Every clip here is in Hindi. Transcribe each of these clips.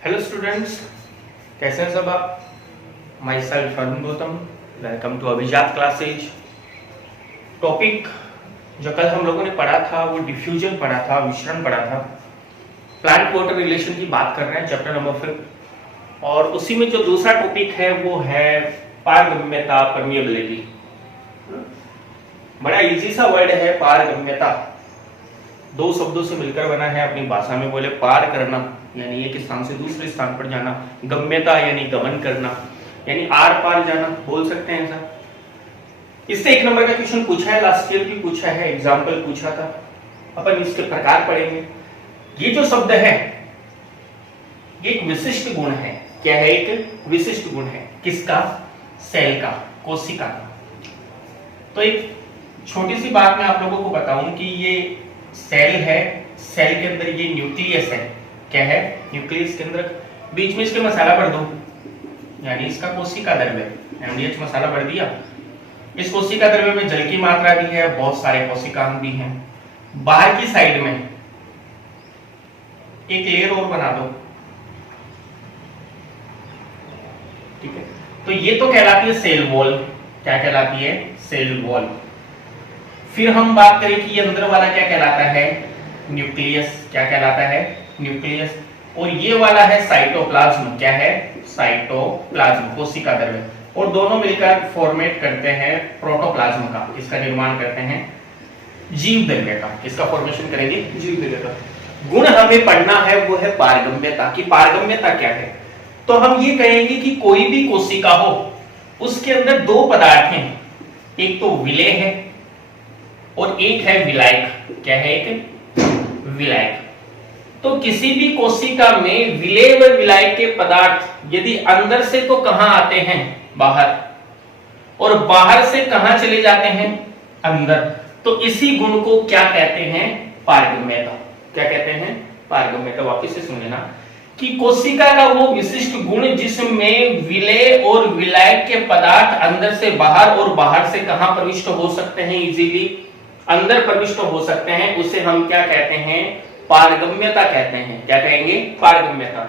हेलो स्टूडेंट्स, कैसे हैं सब आप। Myself Arun Gautam, welcome to Abhijat classes. Topic जो कल हम लोगों ने पढ़ा था वो डिफ्यूजन पढ़ा था, विसरण पढ़ा था। प्लांट वाटर रिलेशन की बात कर रहे हैं, चैप्टर नंबर 5। और उसी में जो दूसरा टॉपिक है वो है पारगम्यता, परमिएबिलिटी। बड़ा इजी सा वर्ड है पारगम्यता, दो शब्दों से मिलकर बना है। अपनी भाषा में बोले पार करना यानी एक स्थान से दूसरे स्थान पर जाना, गम्यता यानी गमन करना यानी आर पार जाना, बोल सकते हैं ऐसा। इससे एक नंबर का क्वेश्चन पूछा है, लास्ट ईयर भी पूछा है, एग्जाम्पल पूछा था। अपन इसके प्रकार पढ़ेंगे। ये जो शब्द है ये एक विशिष्ट गुण है। क्या है? एक विशिष्ट गुण है। किसका? सेल का, कोशिका का। तो एक छोटी सी बात मैं आप लोगों को बताऊं कि ये सेल है, सेल के अंदर ये न्यूक्लियस है। क्या है? न्यूक्लियस के अंदर बीच में इसके मसाला भर दो यानी इसका कोशिका द्रव्य, एमडीएच मसाला भर दिया। इस कोशिका द्रव्य में जल की मात्रा भी है, बहुत सारे कोशिकांग भी हैं। बाहर की साइड में एक लेयर और बना दो, ठीक है। तो ये तो कहलाती है सेल वॉल। क्या कहलाती है? Cell wall. फिर हम बात करें कि ये अंदर वाला क्या कहलाता है? न्यूक्लियस। क्या कहलाता है? न्यूक्लियस। और ये वाला है साइटोप्लाज्म। क्या है? साइटोप्लाज्म, कोशिका द्रव्य। और दोनों मिलकर फॉर्मेट करते हैं प्रोटोप्लाज्म का। किसका निर्माण करते हैं? जीव द्रव्य का। किसका फॉर्मेशन करेंगे? जीव द्रव्य का। गुण हमें पढ़ना है वो है पारगम्यता की। पारगम्यता क्या है? तो हम ये कहेंगे कि कोई भी कोशिका हो उसके अंदर दो पदार्थ हैं, एक तो विलेय है और एक है विलायक। क्या है? एक विलायक। तो किसी भी कोशिका में विलेय व विलायक के पदार्थ यदि अंदर से तो कहां आते हैं? बाहर। और बाहर से कहां चले जाते हैं? अंदर। तो इसी गुण को क्या कहते हैं? पारगम्यता। क्या कहते हैं? पारगम्यता। वापस से सुन लेना कि कोशिका का वो विशिष्ट गुण जिसमें विलेय और विलायक के पदार्थ अंदर से बाहर और बाहर से कहां प्रविष्ट हो सकते हैं? इजीली अंदर प्रविष्ट हो सकते हैं, उसे हम क्या कहते हैं? पारगम्यता कहते हैं। क्या कहेंगे? पारगम्यता।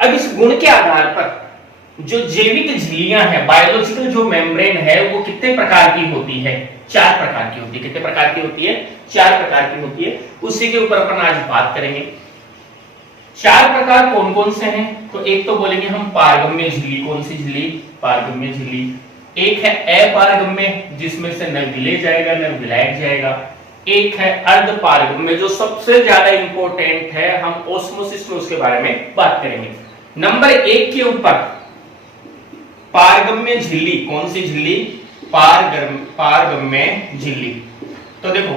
अब इस गुण के आधार पर जो जैविक झिल्लियां हैं, बायोलॉजिकल जो मेम्ब्रेन है, वो कितने प्रकार की होती है? 4 प्रकार की होती है। कितने प्रकार की होती है? 4 प्रकार की होती है। उसी के ऊपर अपन आज बात करेंगे। 4 प्रकार कौन कौन से हैं? तो एक तो बोलेंगे हम पारगम्य झिल्ली। कौन सी झिल्ली? पारगम्य झिल्ली। एक है अपारगम्य, जिसमें से न विलेय जाएगा न विलायक जाएगा। एक है अर्ध पारगम्य, जो सबसे ज्यादा इंपॉर्टेंट है, हम ऑस्मोसिस में उसके बारे में बात करेंगे। नंबर 1 के ऊपर पारगम्य झिल्ली। कौन सी झिल्ली? पारगम्य झिल्ली। तो देखो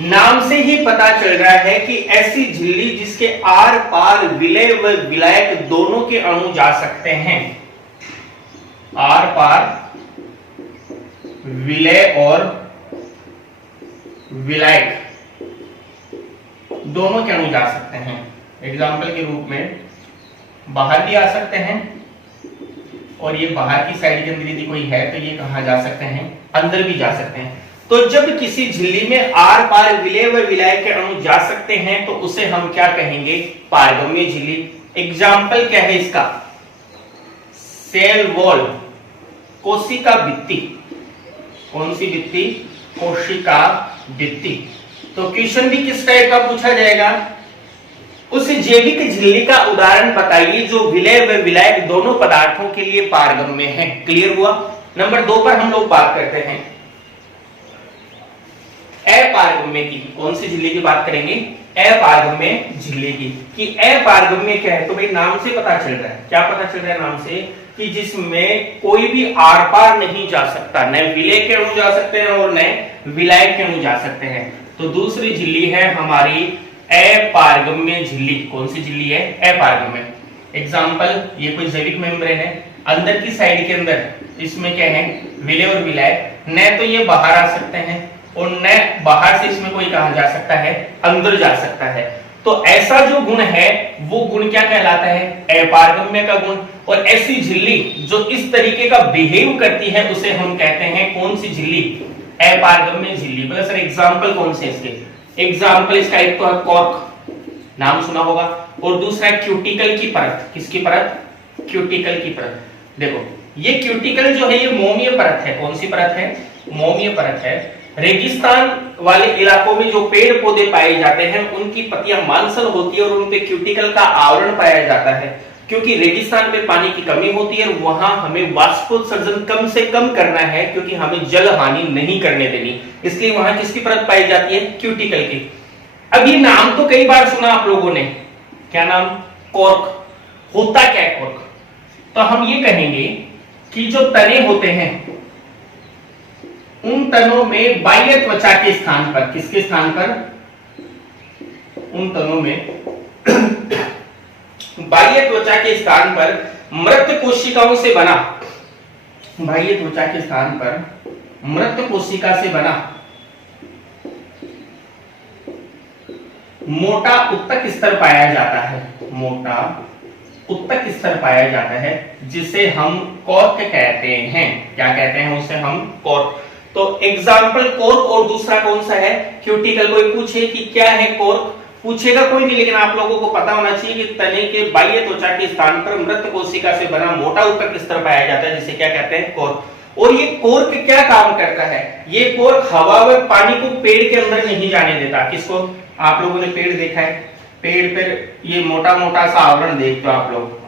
नाम से ही पता चल रहा है कि ऐसी झिल्ली जिसके आर पार विलेय व विलायक दोनों के अणु जा सकते हैं। आर पार विलेय और विलायक दोनों के अणु जा सकते हैं। एग्जाम्पल के रूप में बाहर भी आ सकते हैं और ये बाहर की साइड के अंदर यदि कोई है तो ये कहां जा सकते हैं? अंदर भी जा सकते हैं। तो जब किसी झिल्ली में आर पार विलेय व विलायक के अणु जा सकते हैं तो उसे हम क्या कहेंगे? पारगम्य झिल्ली। एग्जाम्पल क्या है इसका? सेल वॉल, कोशिका भित्ति। कौन सी भित्ति? कोशिका भित्ति। तो क्वेश्चन भी किस टाइप का पूछा जाएगा? उस जैविक झिल्ली का उदाहरण बताइए जो विलेय व विलायक दोनों पदार्थों के लिए पारगम्य है। क्लियर हुआ? नंबर 2 पर हम लोग बात करते हैं अपारगम्य की। कौन सी झिल्ली की बात करेंगे? अपारगम्य झिल्ली की। कि अपारगम्य क्या है? तो भाई नाम से पता चल रहा है। क्या पता चल रहा है नाम से? कि जिसमें कोई भी आर पार नहीं जा सकता, न विलेय के अणु जा सकते हैं और न विलायक के अणु जा सकते हैं। तो दूसरी झिल्ली है हमारी अपारगम्य झिल्ली। कौन सी झिल्ली है? अपारगम्य। एग्जाम्पल ये कोई जैविक मेम्ब्रेन है, अंदर की साइड के अंदर इसमें क्या है? विलेय और विलायक। न तो ये बाहर आ सकते हैं और न बाहर से इसमें कोई कहां जा सकता है? अंदर जा सकता है। तो ऐसा जो गुण है वो गुण क्या कहलाता है? अपारगम्य का गुण। और ऐसी झिल्ली जो इस तरीके का बिहेव करती है उसे हम कहते हैं कौन सी झिल्ली? अपारगम्य झिल्ली। बोले सर एग्जाम्पल कौन से इसके? एग्जाम्पल इसका एक तो है कॉर्क, नाम सुना होगा। और दूसरा है क्यूटिकल की परत। किसकी परत? क्यूटिकल की परत। देखो ये क्यूटिकल जो है ये मोमीय परत है। कौन सी परत है? मोमीय परत है। रेगिस्तान वाले इलाकों में जो पेड़ पौधे पाए जाते हैं उनकी पत्तियां मांसल होती है और उन पे क्यूटिकल का आवरण पाया जाता है, क्योंकि रेगिस्तान में पानी की कमी होती है और वहां हमें वाष्पोत्सर्जन कम से कम करना है, क्योंकि हमें जल हानि नहीं करने देनी, इसलिए वहां किसकी परत पाई जाती है? क्यूटिकल की। अब ये नाम तो कई बार सुना आप लोगों ने, क्या नाम? कॉर्क। होता क्या है कॉर्क? तो हम ये कहेंगे कि जो तने होते हैं उन तनों में बाह्य त्वचा के स्थान पर, किसके स्थान पर? उन तनों में बाह्य त्वचा के स्थान पर मृत कोशिकाओं से बना, बाह्य त्वचा के स्थान पर मृत कोशिका से बना मोटा उत्तक स्तर पाया जाता है। मोटा उत्तक स्तर पाया जाता है जिसे हम कॉर्क कहते हैं। क्या कहते हैं उसे? हम कॉर्क। तो एग्जाम्पल कॉर्क और दूसरा कौन सा है? क्यूटिकल। कोई पूछे कि क्या है कॉर्क, पूछेगा कोई नहीं, लेकिन आप लोगों को पता होना चाहिए कि तने के बाह्य त्वचा के स्थान पर मृत कोशिका से बना मोटा उत्तक स्तर पाया जाता है जिसे क्या कहते हैं? कॉर्क। और ये कॉर्क क्या काम करता है? ये कॉर्क हवा व पानी को पेड़ के अंदर नहीं जाने देता। किसको? आप लोगों ने पेड़ देखा है, पेड़ पर ये मोटा मोटा सा आवरण देखते हो आप लोग,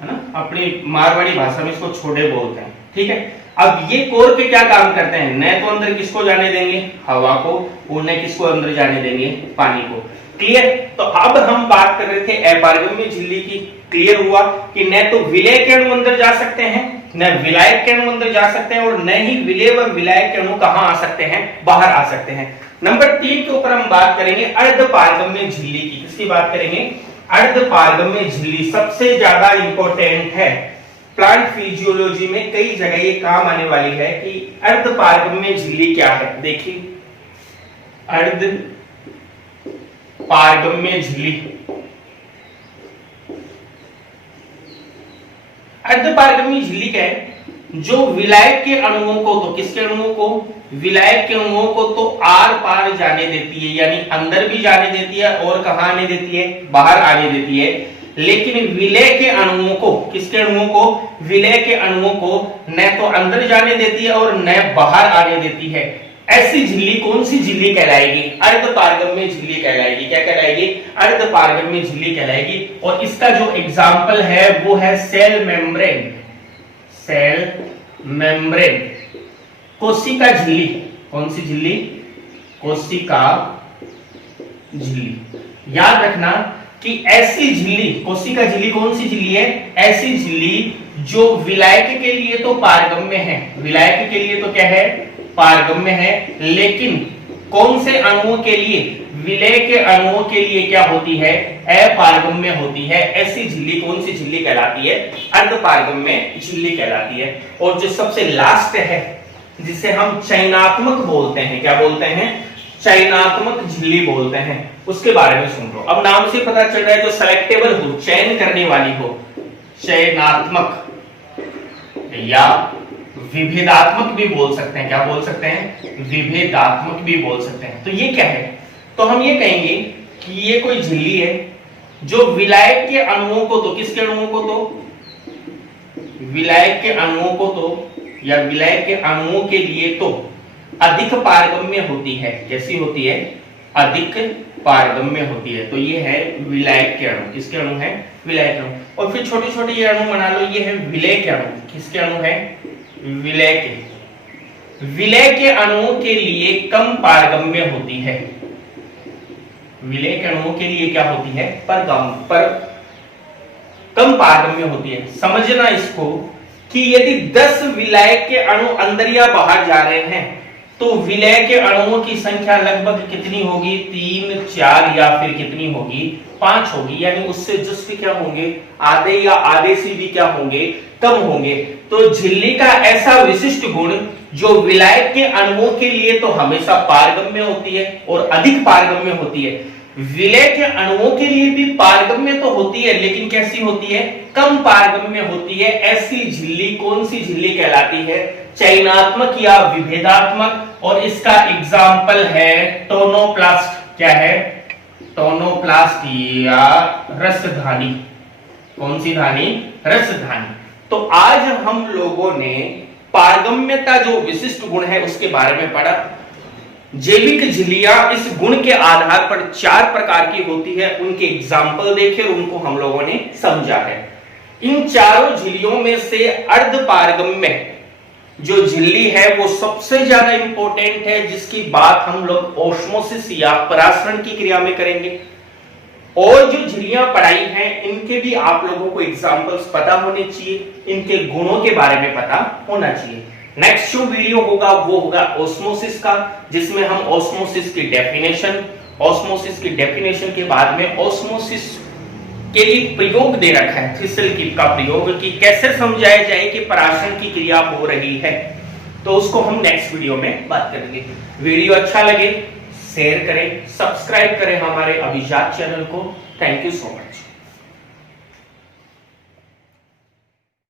है ना? अपनी मारवाड़ी भाषा में इसको छोड़े बोलते हैं, ठीक है। अब ये कॉर्क क्या काम करते हैं? न तो अंदर किसको जाने देंगे? हवा को, और न किसको अंदर जाने देंगे? पानी को। क्लियर? तो अब हम बात कर रहे थे अपारगम्य झिल्ली की। क्लियर हुआ कि न तो विलय के अणु अंदर जा सकते हैं, न विलायक के अणु अंदर जा सकते हैं, और न ही विलय व विलायक के अणु कहां आ सकते हैं? बाहर आ सकते हैं। नंबर 3 के ऊपर हम बात करेंगे अर्धपारगम्य झिल्ली की। किसकी बात करेंगे? अर्धपारगम्य झिल्ली सबसे ज्यादा इंपॉर्टेंट है। प्लांट फिजियोलॉजी में कई जगह ये काम आने वाली है कि अर्धपारगम्य झिल्ली क्या है। देखिए, अर्धपारगम्य झिल्ली, अर्धपारगम्य झिल्ली क्या है? जो विलायक के अणुओं को, तो किसके अणुओं को? विलायक के अणुओं को तो आर पार जाने देती है, यानी अंदर भी जाने देती है और कहां आने देती है? बाहर आने देती है। लेकिन विलय के अणुओं को, किसके अणुओं को? विलय के अणुओं को न तो अंदर जाने देती है और न बाहर आने देती है। ऐसी झिल्ली कौन सी झिल्ली कहलाएगी? अर्धपारगम्य झिल्ली कहलाएगी। क्या कहलाएगी? अर्धपारगम्य झिल्ली कहलाएगी। और इसका जो एग्जाम्पल है वो है सेल मेम्ब्रेन। सेल मेम्ब्रेन, कोशिका झिल्ली। कौन सी झिल्ली? कोशिका झिल्ली। याद रखना कि ऐसी झिल्ली, कोशिका झिल्ली कौन सी झिल्ली है? ऐसी झिल्ली जो विलायक के लिए तो पारगम्य है, विलायक के लिए तो क्या है? पारगम्य है, लेकिन कौन से अणुओं के लिए? विलय के अणुओं के लिए क्या होती है? अपारगम्य होती है। ऐसी झिल्ली कौन सी झिल्ली कहलाती है? अर्धपारगम्य झिल्ली कहलाती है। और जो सबसे लास्ट है जिसे हम चयनात्मक बोलते हैं, क्या बोलते हैं? चयनात्मक झिल्ली बोलते हैं, उसके बारे में सुन लो। अब नाम से पता चल रहा है जो सेलेक्टेबल हो, चयन करने वाली हो, चयनात्मक या विभेदात्मक भी बोल सकते हैं। क्या बोल सकते हैं? विभेदात्मक भी बोल सकते हैं। तो ये क्या है? तो हम ये कहेंगे कि ये कोई झिल्ली है जो विलायक के अणुओं को, तो किसके अणुओं को? तो विलायक के अणुओं को तो, या विलायक के अणुओं के लिए तो अधिक पारगम्य होती है। कैसी होती है? अधिक पारगम्य होती है। तो ये है विलायक के अणु। किसके अणु है? विलायक अणु। और फिर छोटे छोटे ये अणु बना लो, ये है विलय के अणु। किसके अणु है? विलय के। विलय के अणुओं के लिए कम पारगम्य होती है। विलय के अणुओं के लिए क्या होती है? कम पारगम्य होती है। समझना इसको कि यदि 10 विलायक के अणु अंदर या बाहर जा रहे हैं तो विलय के अणुओं की संख्या लगभग कितनी होगी? 3, 4 या फिर कितनी होगी? 5 होगी। यानी उससे जस्ट क्या होंगे? आधे या आधे से भी क्या होंगे? कम होंगे। तो झिल्ली का ऐसा विशिष्ट गुण जो विलायक के अणुओं के लिए तो हमेशा पारगम्य होती है और अधिक पारगम्य होती है, विलय के अणुओं के लिए भी पारगम्य तो होती है, लेकिन कैसी होती है? कम पारगम्य होती है। ऐसी झिल्ली कौन सी झिल्ली कहलाती है? चयनात्मक या विभेदात्मक। और इसका एग्जाम्पल है टोनोप्लास्ट। क्या है? टोनोप्लास्ट या रसधानी। कौन सी धानी? रसधानी। तो आज हम लोगों ने पारगम्यता जो विशिष्ट गुण है उसके बारे में पढ़ा। जैविक झिल्लियां इस गुण के आधार पर 4 प्रकार की होती है, उनके एग्जाम्पल देखे और उनको हम लोगों ने समझा है। इन चारों झिल्लियों में से अर्धपारगम्य जो झिल्ली है वो सबसे ज्यादा इंपॉर्टेंट है, जिसकी बात हम लोग ऑस्मोसिस या परासरण की क्रिया में करेंगे। और जो झिल्लियां पढ़ाई हैं इनके भी आप लोगों को एग्जाम्पल्स पता होने चाहिए, इनके गुणों के बारे में पता होना चाहिए। नेक्स्ट जो वीडियो होगा वो होगा ऑस्मोसिस का, जिसमें हम ऑस्मोसिस की डेफिनेशन के बाद में ऑस्मोसिस के लिए प्रयोग दे रखा है, थ्रिसल कीप का प्रयोग, कि कैसे समझाया जाए कि परासरण की क्रिया हो रही है, तो उसको हम नेक्स्ट वीडियो में बात करेंगे। वीडियो अच्छा लगे शेयर करें, सब्सक्राइब करें हमारे अभिजात चैनल को। Thank you so much.